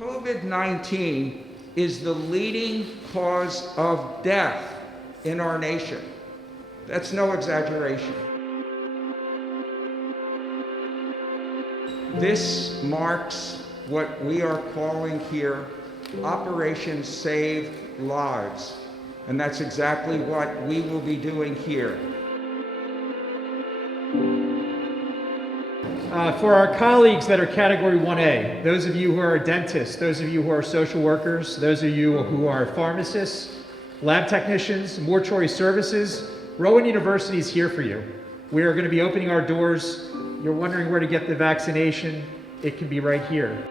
COVID-19 is the leading cause of death in our nation. That's no exaggeration. This marks what we are calling here Operation Save Lives. And that's exactly what we will be doing here. For our colleagues that are Category 1A, those of you who are dentists, those of you who are social workers, those of you who are pharmacists, lab technicians, mortuary services, Rowan University is here for you. We are going to be opening our doors. You're wondering where to get the vaccination. It can be right here.